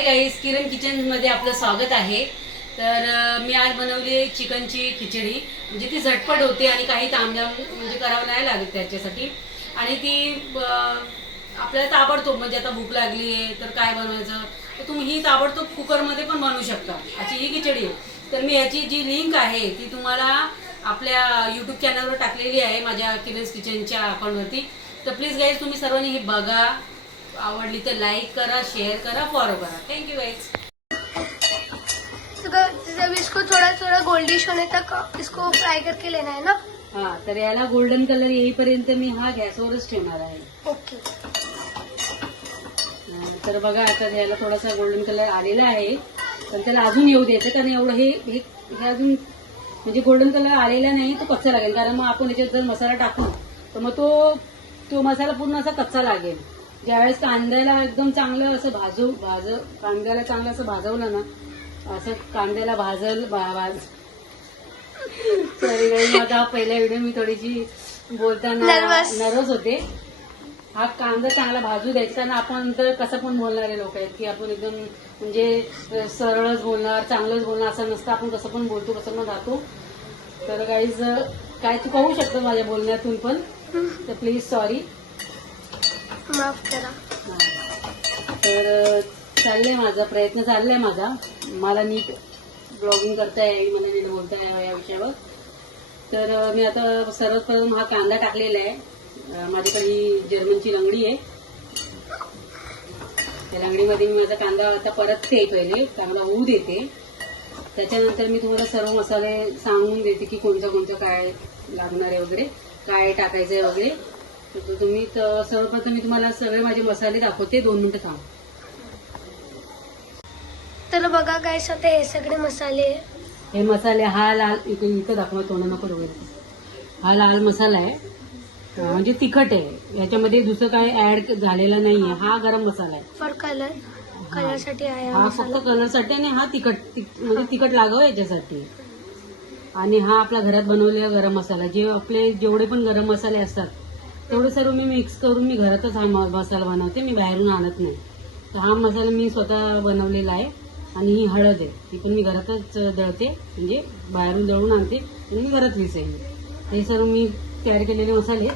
Hi guys, किरण किचनमध्ये आपलं स्वागत आहे. तर मी आज बनवली चिकनची खिचडी. म्हणजे ती झटपट होते आणि काही तामझाम म्हणजे करावं नाही लागत त्याच्यासाठी. आणि ती आपल्याला ताबडतोब म्हणजे आता भूक लागली आहे तर काय बनवायचं, तर तुम्ही ही ताबडतोब कुकरमध्ये पण बनवू शकता. अशी ही खिचडी आहे. तर मी याची जी लिंक आहे ती तुम्हाला आपल्या यूट्यूब चॅनलवर टाकलेली आहे, माझ्या किरण's किचनच्या अकाउंटवरती. तर प्लीज गाईज तुम्ही सर्वांनी हे बघा, आवडली तर लाईक करा, शेयर करा, फॉलो करा. Thank you guys. जब इसको थोड़ा थोड़ा गोल्डिश होने तक इसको फ्राई करके लेना है ना. हाँ, तर याला गोल्डन कलर येईपर्यंत मी हा गॅसवरच ठेवणार आहे. ओके. तर बघा आता याला थोडासा गोल्डन कलर आलेला आहे, पण त्याला अजून येऊ द्यायचं, कारण एवढं हे अजून म्हणजे गोल्डन कलर आलेला नाही तो कच्चा लागेल. कारण मग आपण याच्यात जर मसाला टाकू तर मग तो मसाला पूर्ण असा कच्चा लागेल. ज्यावेळेस कांद्याला एकदम चांगलं असं कांद्याला चांगलं असं भाजवलं ना, असं कांद्याला सॉरी, माझा पहिला व्हिडिओ मी थोडीशी बोलताना नर्वस होते. हा कांदा चांगला भाजू द्यायचा, कारण आपण तर कसं पण बोलणारे लोक आहेत की आपण एकदम म्हणजे सरळच बोलणार, चांगलंच बोलणार असं नसतं. आपण कसं पण बोलतो, कसं पण राहतो. तर गाईज काय तू कहू शकतो माझ्या बोलण्यातून पण, तर प्लीज सॉरी, माफ करा. तर चाललंय माझा प्रयत्न, चाललाय माझा, मला नीट ब्लॉगिंग करता यावी, मला नीट बोलता यावं या विषयावर. तर मी आता सर्वप्रथम हा कांदा टाकलेला आहे. माझ्याकडे ही जर्मनची लंगडी आहे. त्या लंगडीमध्ये मी माझा कांदा आता परतते, पहिले चांगला होऊ देते. त्याच्यानंतर मी तुम्हाला सर्व मसाले सांगून देते की कोणतं काय लागणार आहे वगैरे, काय टाकायचंय वगैरे. तर तुम्ही सर्वप्रथम मी तुम्हाला सगळे माझे मसाले दाखवते, 2 मिनिटं थांब. तर बघा गाइस, आता हे सगळे मसाले, हे मसाले, हा लाल इथं दाखवा, तोंड नको वगैरे. हा लाल मसाला आहे, म्हणजे तिखट आहे, याच्यामध्ये दुसरं काय ऍड झालेलं नाहीये. हा गरम मसाला आहे फॉर कलरसाठी आहे हा, फक्त कलरसाठी. आणि हा म्हणजे तिखट लागावं याच्यासाठी. आणि हा आपला घरात बनवलेला गरम मसाला. आपले जेवढे पण गरम मसाले असतात तेवढे सर्व मी मिक्स करून मी घरातच हा मसाला बनवते, मी बाहेरून आणत नाही. तर हा मसाला मी स्वतः बनवलेला आहे. आणि ही हळद आहे, ती पण मी घरातच दळते, म्हणजे बाहेरून दळून आणते आणि मी घरातलीच आहे. हे सर्व मी तयार केलेले मसाले.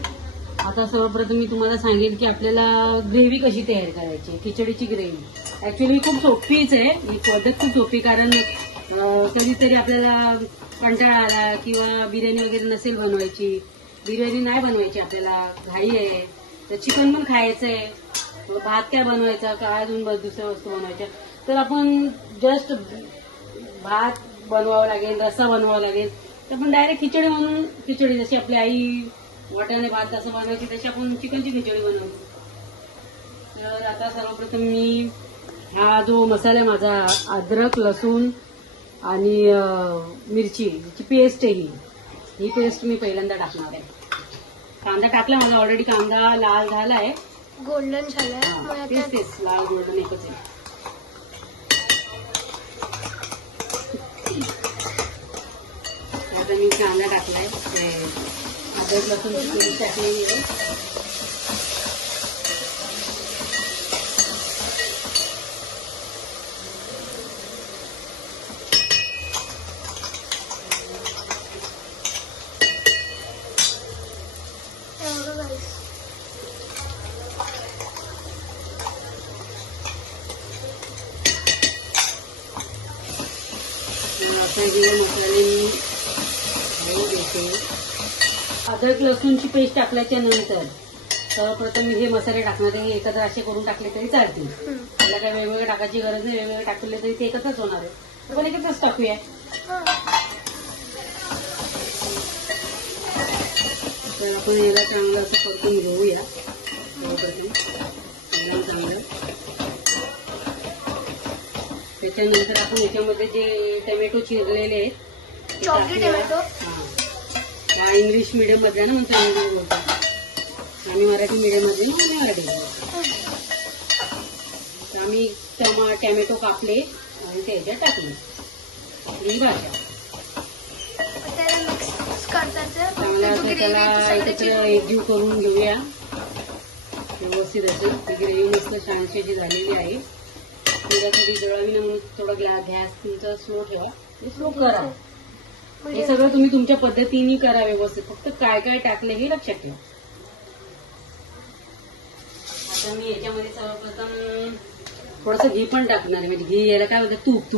आता सर्वप्रथम मी तुम्हाला सांगेन की आपल्याला ग्रेव्ही कशी तयार करायची, खिचडीची ग्रेव्ही. ऍक्च्युली खूप सोपीच आहे ही पद्धत, खूप सोपी. कारण कधीतरी आपल्याला कंटाळा आला किंवा बिर्याणी वगैरे नसेल बनवायची, बिर्याणी नाही बनवायची, आपल्याला घाई आहे, तर चिकन पण खायचं आहे, भात काय बनवायचा, काय अजून दुसऱ्या वस्तू बनवायच्या, तर आपण जस्ट भात बनवावं लागेल, रस्सा बनवावा लागेल, तर आपण डायरेक्ट खिचडी म्हणून, खिचडी जशी आपली आई वाटाणे भात असं बनवायची तशी आपण चिकनची खिचडी बनवतो. तर आता सर्वप्रथम मी हा जो मसाला आहे माझा, अद्रक, लसूण आणि मिरची याची पेस्ट आहे, ही पेस्ट मी पहिल्यांदा टाकणार आहे. कांदा टाकला माझा ऑलरेडी, कांदा लाल झाला आहे, गोल्डन झालाय. तेच लाल गोल्डन एकच आहे. आता मी कांदा टाकलाय, अद्रक लसूणची पेस्ट टाकलेली आहे. आता जे मसाले मी हळू देते. अद्रक लसूणची पेस्ट टाकल्याच्या नंतर सर्वप्रथम मी हे मसाले टाकणार आहे. हे एकत्र असे करून टाकले तरी चालतील, त्याला काही वेगवेगळे टाकायची गरज नाही. वेगवेगळे टाकले तरी ते एकत्रच होणार आहे, आपण एकत्रच टाकूया. तर आपण याला चांगलं असं परतून घेऊया. चांगलं त्याच्यानंतर आपण याच्यामध्ये जे टोमॅटो चिरलेले आहेत, टोमॅटो, हा इंग्लिश मिडियम मध्ये ना, म्हणतो इंग्लिश बोलतो, आणि मराठी मिडियम मध्ये मराठी. तर आम्ही टोमॅटो कापले आणि ते याच्यात टाकले. ही भाषा चांगला असं त्याला एकत्र एकजीव करून घेऊया व्यवस्थित. असं ती ग्रेव्ही मस्त छानशी जी झालेली आहे. थोडी जळावी ना म्हणून थोडा गॅस तुमचा स्लो ठेवा, स्लो करा. हे सगळं तुम्ही तुमच्या पद्धतीने करा व्यवस्थित. फक्त काय काय टाकलं हे लक्षात ठेवा. आता मी याच्यामध्ये सर्वप्रथम थोडंसं घी पण टाकणार आहे. म्हणजे घी यायला काय होतं, तूप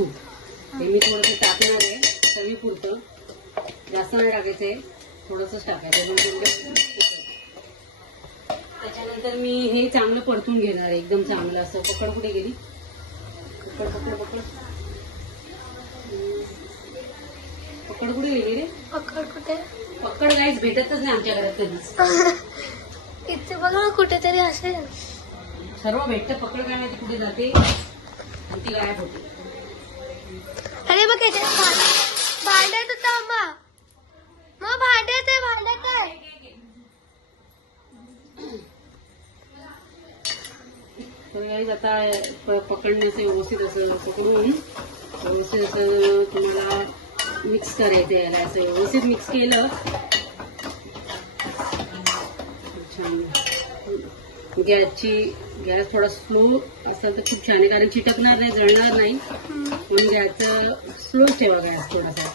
हे मी थोडंसं टाकणार आहे चवीपुरतं. जास्त नाही टाकायचंय, थोडंसंच टाकायचं. त्याच्यानंतर मी हे चांगलं परतून घेणार आहे, एकदम चांगलं असं. पकड कुठे गेली, पकड कुठे गेली रे? पकड काहीच भेटतच नाही आमच्या घरात कधीच. इथे बघ ना कुठेतरी असेल. सर्व भेटतं, पकड काय माहिती कुठे जाते आणि ती गायब होते. अरे बघ भांड्यात होता आंबा, मग भांड्यात आहे. तर गाईज आता पकडण्याचं व्यवस्थित असं पकडून व्यवस्थित असं तुम्हाला मिक्स करायचं याला. असं व्यवस्थित मिक्स केलं छान. गॅस थोडा स्लो असेल तर खूप छान आहे, कारण चिटकणार नाही, जळणार नाही. म्हणून गॅस स्लो ठेवा, गॅस थोडासा.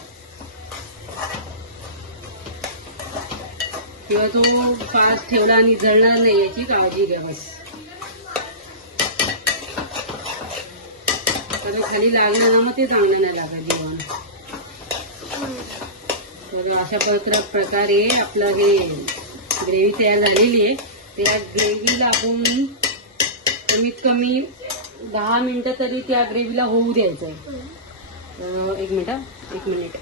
किंवा तो फास्ट ठेवला आणि जळणार नाही याची काळजी घ्या बस. कारण खाली लागलं ना मग ते चांगलं नाही लागत जेवण. तर अशा प्रकारे आपलं हे ग्रेव्ही तयार झालेली आहे. त्या ग्रेव्हीला आपण कमीत कमी 10 मिनिटं तरी त्या ग्रेव्हीला होऊ द्यायचं आहे. एक मिनिट.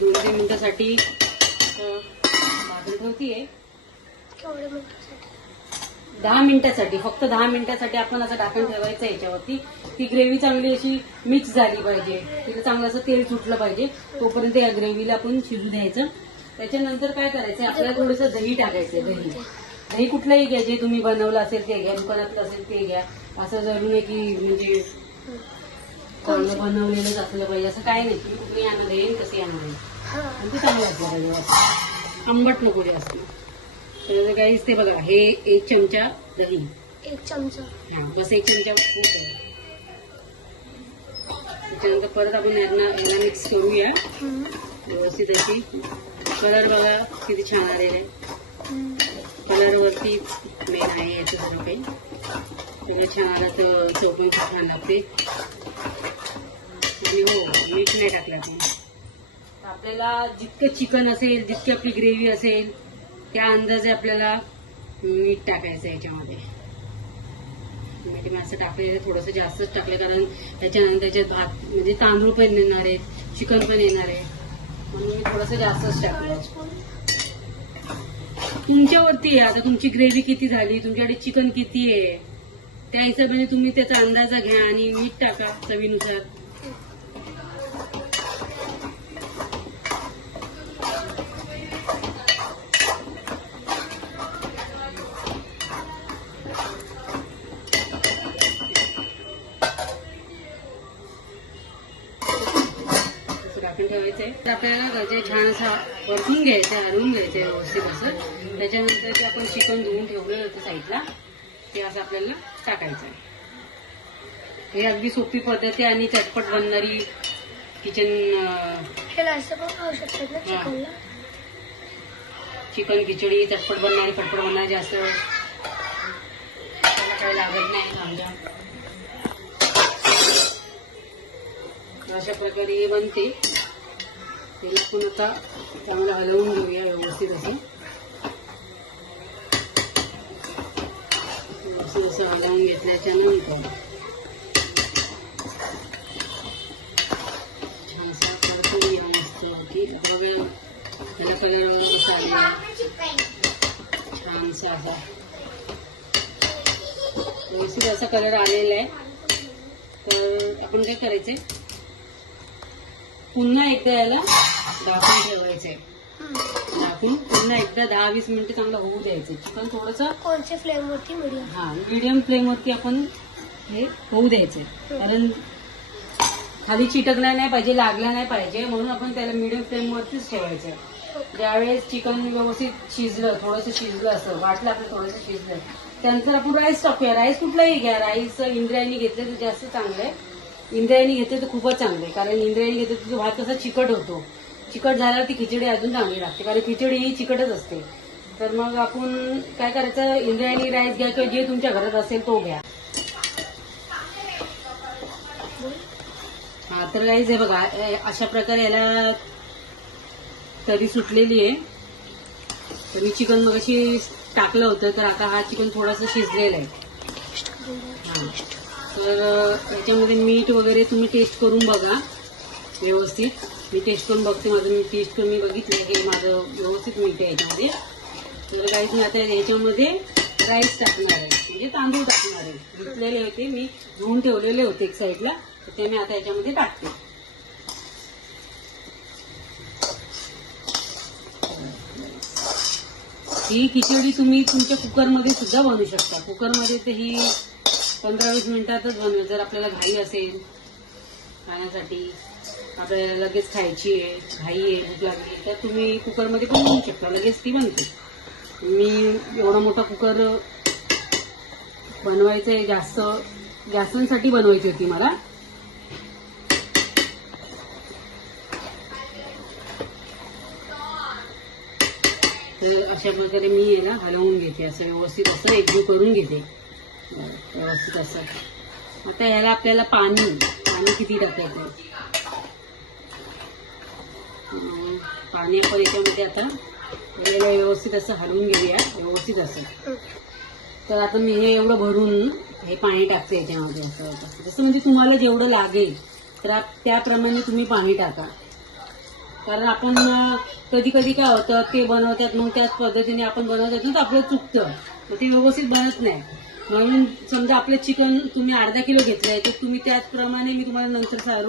दोन 3 मिनिटासाठी भाजून ठेवतीये. 10 मिनिटासाठी, फक्त 10 मिनिटासाठी आपण असं ढाकण ठेवायचं याच्यावरती. ती ग्रेव्ही चांगली अशी मिक्स झाली पाहिजे, तिला चांगलं असं तेल सुटलं पाहिजे. तोपर्यंत या ग्रेव्हीला आपण शिजू द्यायचं. त्याच्यानंतर काय करायचं, आपल्याला थोडंसं दही टाकायचं. दही कुठलंही घ्या, जे तुम्ही बनवलं असेल ते घ्या, दुकानातलं असेल ते घ्या. असं जरूर नाही की म्हणजे चांगलं बनवलेलंच असलं पाहिजे असं काय नाही. तुम्ही कुठे आणणार येईल तसे आणणार येईल आणि ते चांगलं असलं पाहिजे, आंबट नको जास्त. तर काहीच ते बघा, हे 1 चमचा दही, 1 चमचा, हा बस 1 चमचा खूप आहे. त्याच्यानंतर परत आपण याला मिक्स करूया व्यवस्थित अशी. कलर बघा किती छान आलेला आहे. कलरवरती मेन आहे याचं सगळं काही. सगळं छान आलं तर चव पण खूप छान लागते. आणि हो, मीठ नाही टाकलं आपण. आपल्याला जितकं चिकन असेल, जितकी आपली ग्रेव्ही असेल त्या अंदाजे आपल्याला मीठ टाकायचं याच्यामध्ये. मीठ असं टाकलेलं थोडंसं जास्तच टाकलं, कारण त्याच्यानंतर त्याच्यात भात म्हणजे तांदूळ पण येणार आहेत, चिकन पण येणार आहे, म्हणून मी थोडंसं जास्तच टाकलं. तुमच्यावरती आहे आता, तुमची ग्रेव्ही किती झाली, तुमच्याकडे चिकन किती आहे त्या हिशोबाने तुम्ही त्याचा अंदाजा घ्या आणि मीठ टाका चवीनुसार. ठेवायचंय तर आपल्याला जे छान असा परतून घ्यायचं, हलवून घ्यायचं व्यवस्थित असं. त्याच्यानंतर ते आपण चिकन धुवून ठेवलेलं होतं साईडला, ते असं आपल्याला टाकायचं आहे. हे अगदी सोपी पद्धत आहे आणि चटपट बनणारी चिकन खिचडी चटपट बनणारी, पटपट बनणारी, जास्त त्याला काही लागत नाही समजा. अशा प्रकारे हे बनते. त्याला पण आता चांगलं हलवून घेऊया व्यवस्थित असं. व्यवस्थित असं हलवून घेतल्याच्या नंतर छान असं परतून घ्या मस्त की बघा त्याला कलर वगैरे कसा आलेला छानसा असा व्यवस्थित असा कलर आलेला आहे. तर आपण काय करायचंय, पुन्हा एकदा याला झाकून ठेवायचंय. झाकून पुन्हा एकदा 10-20 मिनिटं चांगलं होऊ द्यायचं. चिकन थोडंसं कोणत्या फ्लेम वरती? मीडियम फ्लेम वरती आपण हे होऊ द्यायचंय, कारण खाली चिटकला नाही पाहिजे, लागला नाही पाहिजे, म्हणून आपण त्याला मीडियम फ्लेम वरतीच ठेवायचंय. ज्यावेळेस चिकन व्यवस्थित शिजलं, थोडंसं शिजलं, असं वाटलं आपलं थोडंसं शिजलं, त्यानंतर आपण राईस टाकूया. राईस कुठलाही घ्या, राईस इंद्रायणी घेतले तर जास्त चांगलं आहे. इंद्रायणी घेतले तर खूपच चांगलं आहे, कारण इंद्रायणी घेतले तर भात कसा चिकट होतो. चिकट झाल्यावर ती खिचडी अजून चांगली लागते, कारण खिचडी ही चिकटच असते. तर मग आपण काय करायचं, इंद्रायणी राईस घ्या किंवा जे तुमच्या घरात असेल तो घ्या. हा तर गाईज हे बघा, अशा प्रकारे याला तरी सुटलेली आहे. तर मी चिकन मग अशी टाकलं होतं, तर आता हा चिकन थोडासा शिजलेला आहे. हा तर याच्यामध्ये मीठ वगैरे तुम्ही टेस्ट करून बघा व्यवस्थित. मी टेस्ट करून बघते, मी टेस्ट करून मी बघितलं की माझं व्यवस्थित मीठ आहे याच्यामध्ये. तर काहीच मी आता याच्यामध्ये राईस टाकणार आहे, म्हणजे तांदूळ टाकणार आहे. धुतलेले होते मी, धुवून ठेवलेले होते एक साईडला, तर ते मी आता याच्यामध्ये टाकते. ही खिचडी तुम्ही तुमच्या कुकरमध्ये सुद्धा बनवू शकता. कुकरमध्ये तर ही 15-20 मिनिटातच बनवेल. जर आपल्याला घाई असेल खाण्यासाठी, आपल्याला लगेच खायची आहे, घाई आहे, भूक लागली, तर तुम्ही कुकरमध्ये पण बनवू शकता, लगेच ती बनते. मी एवढा मोठा कुकर बनवायचं आहे, जास्तांसाठी बनवायची होती मला. तर अशा प्रकारे मी याला हलवून घेते, असं व्यवस्थित असं एकजीव करून घेते व्यवस्थित असं. आता याला आपल्याला पाणी किती टाकायचं, पाणी आपण याच्यामध्ये आता याला व्यवस्थित असं हलवून घेऊया व्यवस्थित असं. तर आता मी हे एवढं भरून हे पाणी टाकते याच्यामध्ये असं. जसं म्हणजे तुम्हाला जेवढं लागेल तर त्याप्रमाणे तुम्ही पाणी टाका. कारण आपण कधी कधी काय होतं, ते बनवतात मग त्याच पद्धतीने आपण बनवतात ना, तर आपलं चुकतं, मग ते व्यवस्थित बनत नाही. म्हणून समजा आपलं चिकन तुम्ही अर्धा किलो घेतलंय, तर तुम्ही त्याचप्रमाणे मी तुम्हाला नंतर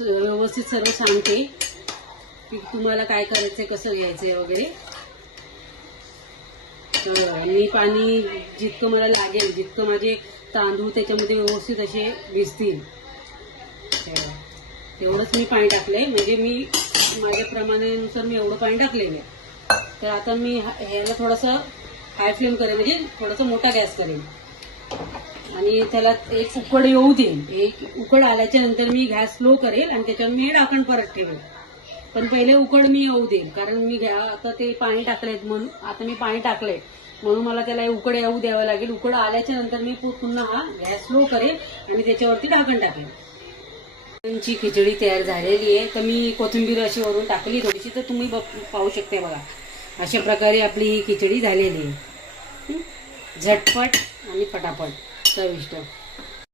व्यवस्थित सर्व सांगते की तुम्हाला काय करायचंय, कसं घ्यायचंय वगैरे. तर मी पाणी जितकं मला लागेल, जितकं माझे तांदूळ त्याच्यामध्ये व्यवस्थित असे भिजतील तेवढंच मी पाणी टाकलंय. म्हणजे मी माझ्या प्रमाणानुसार मी एवढं पाणी टाकलेलं आहे. तर आता मी ह्याला थोडंसं हाय फ्लेम करेन, म्हणजे थोडासा मोठा गॅस करेन आणि त्याला एक उकड येऊ देईन. एक उकड आल्याच्या नंतर मी गॅस स्लो करेल आणि त्याच्यावर मी ढाकण परत ठेवेल. पण पहिले उकड मी येऊ देईल, कारण मी आता ते पाणी टाकलंय म्हणून, आता मी पाणी टाकलंय म्हणून मला त्याला उकड येऊ द्यावं लागेल. उकड आल्याच्या नंतर मी पुन्हा हा गॅस स्लो करेल आणि त्याच्यावरती ढाकण टाकेल. ची खिचडी तयार झालेली आहे. तर मी कोथिंबीर अशी वरून टाकली थोडीशी, तर तुम्ही पाहू शकता बघा, अशा प्रकारे आपली ही खिचडी झालेली आहे. झटपट आणि पटापट चविष्ट.